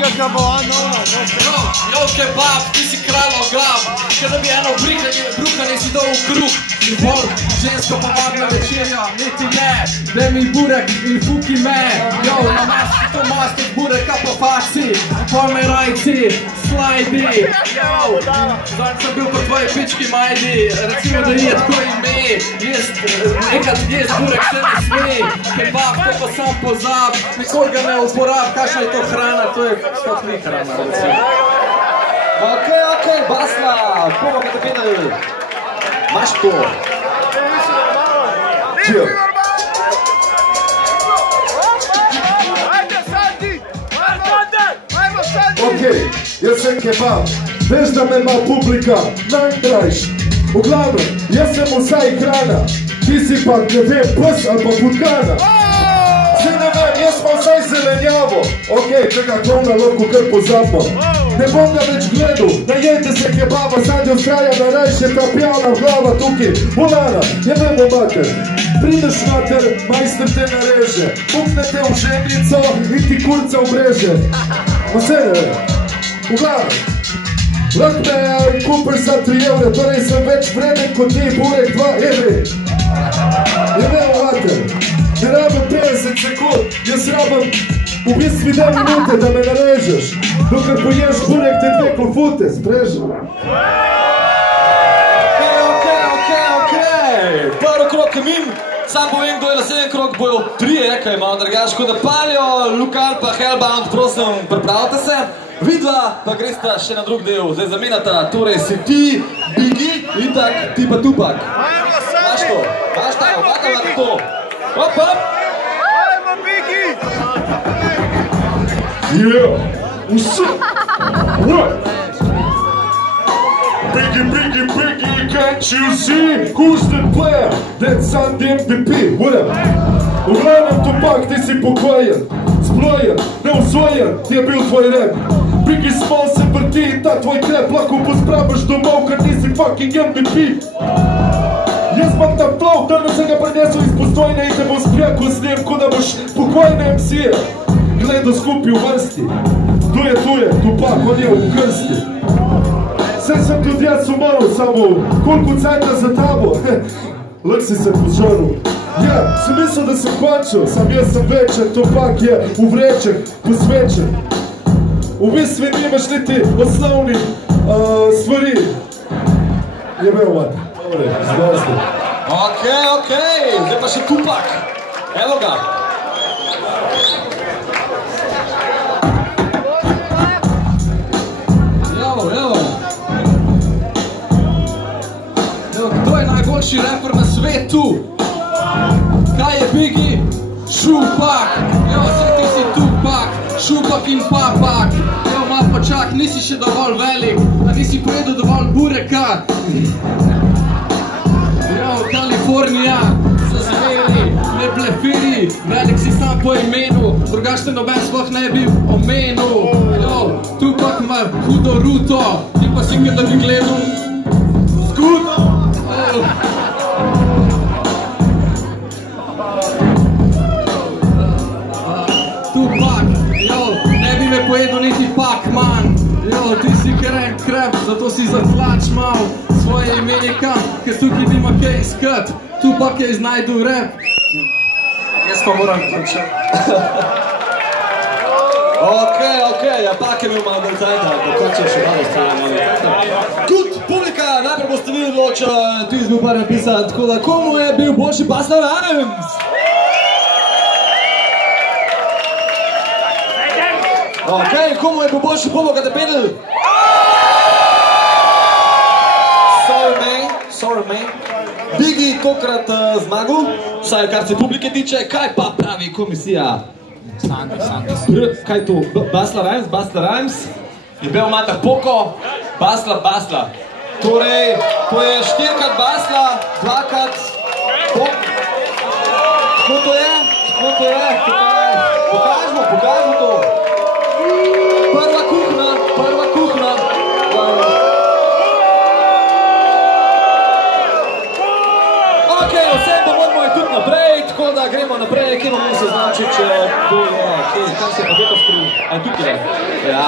briga, ka bo Jo, kebab, ti si kralj ogab, kada bi eno bruhanje si dal v kruh. In pol, žensko pomagna večerja, niti ne, daj mi burek in fuki me. Jo, na maski to mastik burek, a po faci, in pol me rajci, slajdi. Jo, zdaj sem bil po tvoji pički majdi, recimo da je tako ime, nekad jest burek se ne sme, kebab, to pa sam pozab, nikoli ga ne uporab, kakšna je to hrana, to je sploh ni hrana, recimo. Ok, Basla, bomo ga videli. Imaš to. Čijo. Ok, jaz sem kebab, veš da me ima publika najdrajš. V glavnem, jaz sem vsaj hrana, ti si pa ne vem, pes ali pa putkana. Vse ne vem, jaz pa vsaj zelenjavo. Ok, tega klona lahko kar pozabimo. Ne bom ga več gledal, najejte se kebaba, sadje ustraja najrajše, ta pjavna glava tukaj, volana, je vemo mater. Prideš mater, majster te nareže, pukne te v žemljico in ti kurca obreže. Vse ne vem, v glavi. Lahko me kupiš za 3 evre, torej sem več vreden kot ti, burek 2 evre. Je vemo mater, ne rabim 50 sekund, jaz rabim v bistvu 2 minute, da me narežeš. Dokaj poješ burek te 2 klofute, sprežem. Ok. Prvi krok je min, sam povem, kdo je naslednji krok, bojo 3, kaj malo drugače, kot da palijo, Lukan pa Hellbound, prosim, pripravite se. Vidva pa gresta še na drug del, zdaj zamenjata, torej si ti, Biggie, Itak, ti pa Tupak. Maš to, obata to. Hop. Ajmo, Biggie! Yeah, what's up? What? Biggie, can't you see? Who's the player? That's on the MVP, what up? V glavnem Tupak, ti si pokojen, zbrojen, neusvojen, ti je bil tvoj rap. Biggie small se vrti in ta tvoj krep lahko pospraviš domov, ker nisi fucking MVP. Jaz imam ta flow, danes sem ga prinesel iz Postojne in te bom sprekal s njim, ko da boš pokojne MC-je gledal skupaj v vrsti. Tu je, Tupak, on je v krsti. Saj sem tudi jaz umrl, samo koliko cajta za tabo, lahko si se požaril. Ja, sem mislil, da sem končil, sam jaz sem večer, Tupak je v vrečeh posvečen. V bistvu nimaš niti osnovnih stvari. Je bil mat, dobre, zdosti. Ok, zdaj pa še Tupak, evo ga. Kdo je najboljši rapper na svetu? Kaj je Biggie? Šupak! Evo, zdaj ti si Tupak, Šupak in Papak. Evo, mal pa čak, nisi še dovolj velik, a nisi pojedel dovolj bureka. Evo, Kalifornija, zazveri, ne blefiri, velik si sam po imenu, drugač te noben sploh ne bi omenil. Evo, Tupak ima hudo ruto, ti pa si da bi gledal skuto. Tupak, ne bi me pojedel niti Pac-Man. Ti si keren krep, zato si zatlač mal svoje ime nekam, ker tukaj nima kaj iskat. Tupak je iznajdel rap. Jaz pa moram končati. Ok, ja Pak je imel malo bolj cajta, da končam še malo stvari. Tudi publika, najprej boste vi odločili, tu je bil par napisan, tako da komu je bil boljši Basla Rhymes? Ok, komu je bil boljši Bobo Katapedl? Sorry man. Biggie tokrat zmagal, vsaj kar se publike tiče, kaj pa pravi komisija? Kaj je to? Basla Rhymes? In bil mater Poko, Basla. Torej, to je 4-krat Basla, 2-krat Pok. Kako to je? Pokažmo to. Prva kuhna. Ok, vse pa moramo je tudi naprej, tako da gremo naprej, kje bomo se znači, če to je, kam se je pa to skril, a tukaj je. Ja.